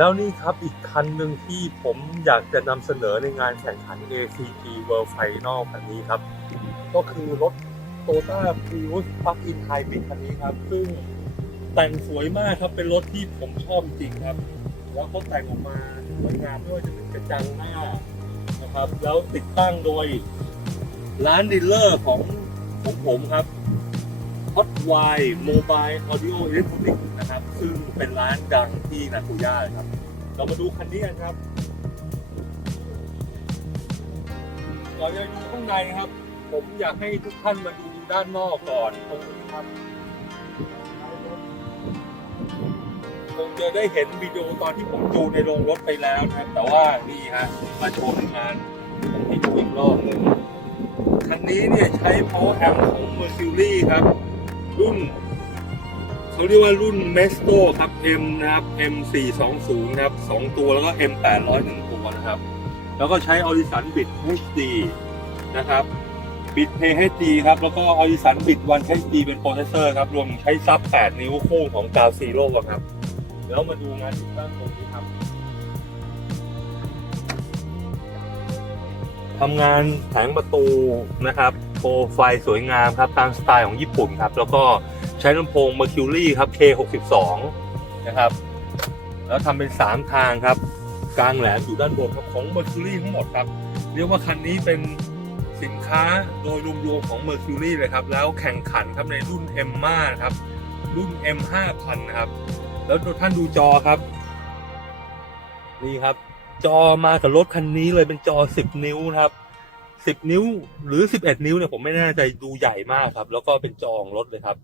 แล้วนี่ครับอีกคันหนึ่งที่ผมอยากจะนำเสนอในงานแข่งขัน ACT World Final คันนี้ครับ ก็คือรถ Toyota Prius Plug-in Hybrid คันนี้ครับ ซึ่งแต่งสวยมากครับเป็นรถที่ผมชอบจริงครับ แล้วเขาแต่งออกมาสวยงามไม่ว่าจะเป็นกระจังหน้านะครับ แล้วติดตั้งโดยร้านดีลเลอร์ของของผมครับ Hot Y Mobile Audio Electronic นะครับ ซึ่งเป็นร้านดังที่นาคูย่าครับ เรามาดูคันนี้กันครับ เราจะดูข้างในครับ ผมอยากให้ทุกท่านมาดูด้านนอกก่อนตรงนี้ครับคงจะได้เห็นวิดีโอตอนที่ผมดูในโรงรถไปแล้วนะครับ แต่ว่านี่ฮะมาโชว์ในงานให้ดูอีกรอบหนึงคันนี้เนี่ยใช้ power amp ของ Mercury ครับ รุ่นเขาเรียกว่ารุ่น Mesto ครับ M นะครับ M 4 2 0นะครับสองตัวแล้วก็ M 8 0 0หนึ่งตัวนะครับ แล้วก็ใช้ Audison Bit HD นะครับบิต Pay HD ครับ แล้วก็ Audison Bit 1 HD เป็นโปรเซสเซอร์ครับ รวมใช้ซับ 8 นิ้วคู่ของ g a l Zero อะครับ แล้วมาดูงานติดตั้งตรงนี้ครับทำงานแผงประตูนะครับ โปรไฟล์สวยงามครับตามสไตล์ของญี่ปุ่นครับ แล้วก็ใช้ลำโพง Mercury ครับ K62 นะครับ แล้วทำเป็น 3 ทางครับ กลางแหลมอยู่ด้านบนครับของ Mercury ทั้งหมดครับ เรียกว่าคันนี้เป็นสินค้าโดยรวมๆของ Mercury เลยครับ แล้วแข่งขันครับในรุ่น M มากครับ รุ่น M 5000นะครับ แล้วท่านดูจอครับ นี่ครับ จอมากับรถคันนี้เลยเป็นจอ 10 นิ้วนะครับ 10นิ้วหรือ11นิ้วเนี่ยผมไม่แน่ใจดูใหญ่มากครับ แล้วก็เป็นจอของรถเลยครับ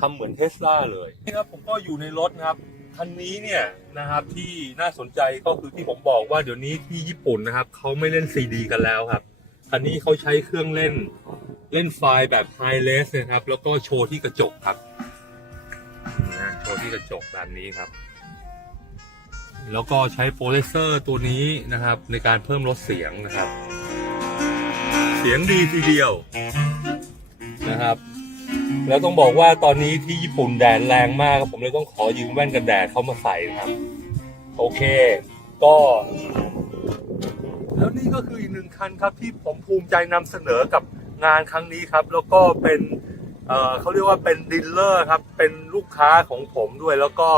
ทำเหมือนเทสลาเลยนี่ครับผมก็อยู่ในรถนะครับคันนี้เนี่ยนะครับที่น่าสนใจก็คือที่ผมบอกว่าเดี๋ยวนี้ที่ญี่ปุ่นนะครับเขาไม่เล่นซีดีกันแล้วครับคันนี้เขาใช้เครื่องเล่นเล่นไฟล์แบบไฮเลสนะครับ แล้วก็โชว์ที่กระจกครับนะโชว์ที่กระจกแบบนี้ครับ แล้วก็ใช้โปรเซสเซอร์ตัวนี้นะครับ ในการเพิ่มลดเสียงนะครับ สียงดีทีเดียวนะครับ แล้วต้องบอกว่าตอนนี้ที่ญี่ปุ่นแดดแรงมากครับผมเลยต้องขอยืมแว่นกันแดดเข้ามาใส่นะครับ โอเค ก็ แล้วนี่ก็คืออีกหนึ่งคันครับที่ผมภูมิใจนำเสนอกับงานครั้งนี้ครับ แล้วก็เป็นเอ่อเขาเรียกว่าเป็นดีลเลอร์ครับ เป็นลูกค้าของผมด้วยแล้วก็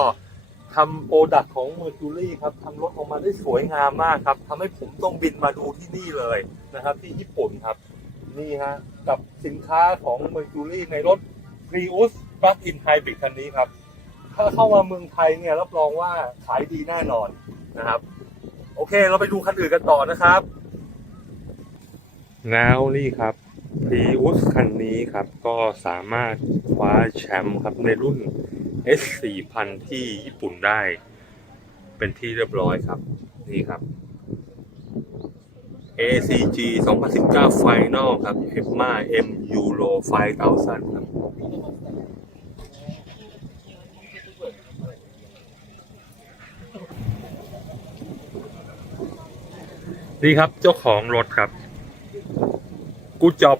ทำโปรดักต์ของ Mercury ครับทำรถออกมาได้สวยงามมากครับทำให้ผมต้องบินมาดูที่นี่เลยนะครับ ที่ญี่ปุ่นครับ นี่ฮะกับสินค้าของ Mercury ในรถ Prius Plug-in Hybrid คันนี้ครับ ถ้าเข้ามาเมืองไทยเนี่ยรับรองว่าขายดีแน่นอนนะครับ โอเคเราไปดูคันอื่นกันต่อนะครับแล้วนี่ครับ Prius คันนี้ครับก็สามารถคว้าแชมป์ครับในรุ่น S 4 0 0 ที่ญี่ปุ่นได้ เป็นที่เรียบร้อยครับ นี่ครับ ACG 2019 Final ครับ EMA M Euro 5000ครับนี่ครับเจ้าของรถครับ กูจอบ